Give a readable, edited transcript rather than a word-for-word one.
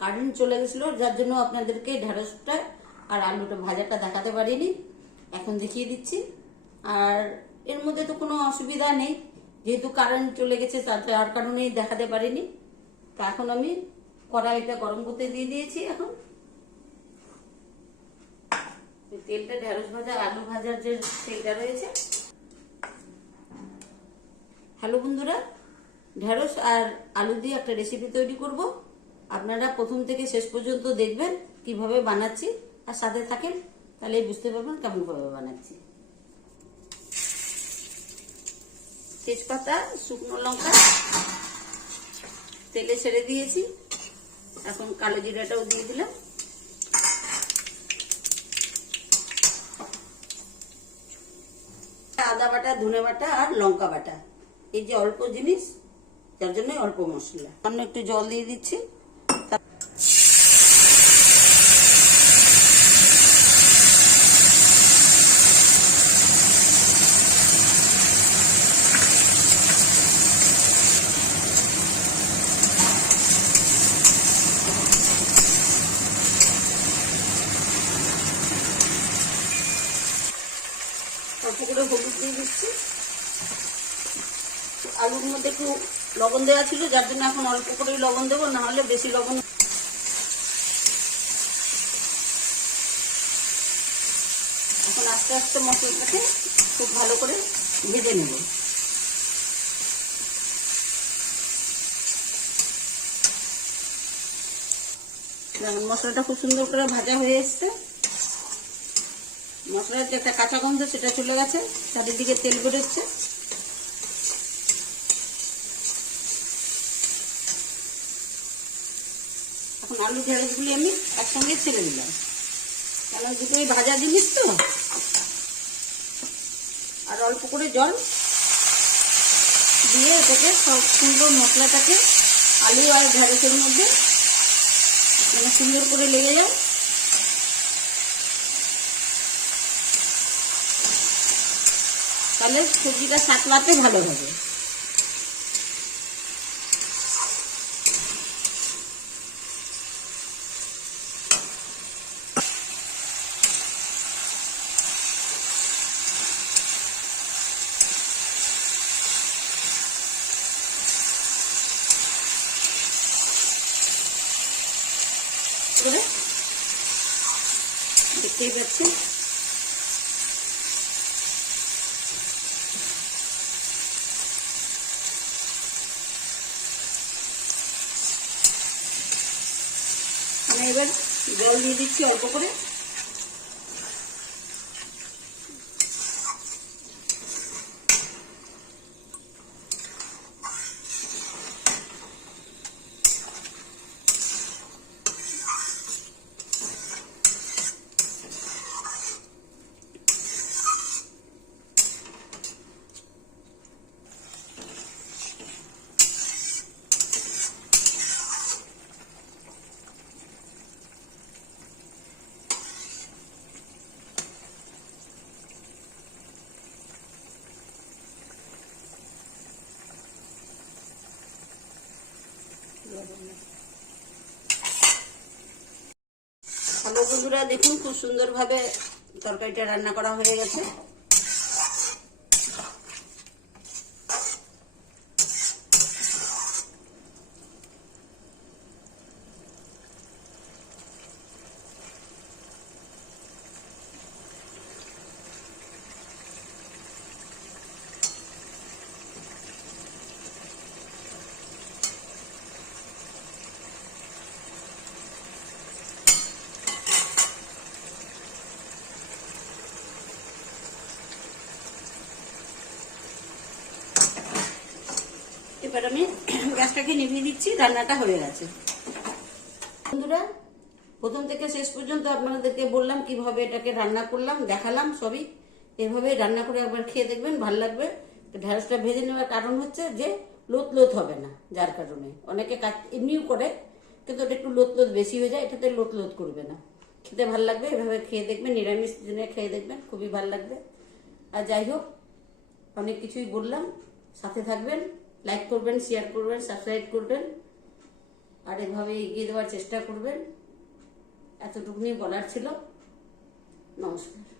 Current চলে গেছিল, যার জন্য আপনাদেরকে ঢেঁড়সটা আর আলুটা ভাজাটা দেখাতে পারিনি। এখন দেখিয়ে দিচ্ছি। আর এর মধ্যে তো কোনো অসুবিধা নেই, যেহেতু কারেন্ট চলে গেছে তার কারণেই দেখাতে পারিনি। তো এখন আমি কড়াইটা গরম করতে দিয়ে দিয়েছি। এখন তেলটা ঢেঁড়স ভাজা আলু ভাজার যে তেলটা রয়েছে। হ্যালো বন্ধুরা, ঢেঁড়স আর আলু দিয়ে একটা রেসিপি তৈরি করব। আপনারা প্রথম থেকে শেষ পর্যন্ত দেখবেন কিভাবে বানাচ্ছি, আর সাথে থাকেন, তাহলে বুঝতে পারবেন কেমন ভাবে বানাচ্ছি। তেজপাতা, শুকনো লঙ্কা তেলে ছেড়ে দিয়েছি। এখন কালো জিরাটাও দিয়ে দিলাম। আদা বাটা, ধনে বাটা আর লঙ্কা বাটা, এই যে অল্প জিনিস, যার জন্য অল্প মশলা। সামনে একটু জল দিয়ে দিচ্ছি। অল্প করে হলুদ দিয়ে দিচ্ছি। আলুর মধ্যে একটু লবণ দেওয়া ছিল, যার জন্য এখন অল্প করে লবণ দেবো, না হলে বেশি লবণ। এখন আস্তে আস্তে মশলাটাকে খুব ভালো করে ভেজে নেব। মশলাটা খুব সুন্দর করে ভাজা হয়ে এসছে। মশলার যে একটা কাঁচা গন্ধ সেটা চলে গেছে, চারিদিকে তেল বেরোচ্ছে। এখন আলু ঢেঁড়সগুলি আমি একসঙ্গে ছেড়ে দিলাম, কারণ দুটোই ভাজা জিনিস তো। আর অল্প করে জল দিয়ে এটাকে সব সুন্দর মশলাটাকে আলু আর ঢেঁড়সের মধ্যে মানে সুন্দর করে লেগে যায়। তাহলে সবজিটা সাঁতলাতে ভালো হবে। দেখতেই পাচ্ছেন আমি এবার জল দিয়ে দিচ্ছি অল্প করে। হ্যালো বন্ধুরা, দেখুন খুব সুন্দরভাবে তরকারিটা রান্না করা হয়ে গেছে। এবার আমি গ্যাসটাকে নিভিয়ে দিচ্ছি, রান্নাটা হয়ে গেছে। বন্ধুরা, প্রথম থেকে শেষ পর্যন্ত আপনাদেরকে বললাম কিভাবে এটাকে রান্না করলাম, দেখালাম সবই। এভাবে রান্না করে একবার খেয়ে দেখবেন, ভালো লাগবে। ঢেঁড়সটা ভেজে নেওয়ার কারণ হচ্ছে যে লোত লোত হবে না, যার কারণে অনেকে এমনিও করে, কিন্তু এটা একটু লোত লোত বেশি হয়ে যায়, এটাতে লোত লোত করবে না, খেতে ভালো লাগবে। এভাবে খেয়ে দেখবেন, নিরামিষ দিনে খেয়ে দেখবেন, খুবই ভালো লাগবে। আর যাই হোক, অনেক কিছুই বললাম, সাথে থাকবেন, লাইক করবেন, শেয়ার করবেন, সাবস্ক্রাইব করবেন। আর এভাবে এগিয়ে দেওয়ার চেষ্টা করবেন। এতটুকুনি বলার ছিল। নমস্কার।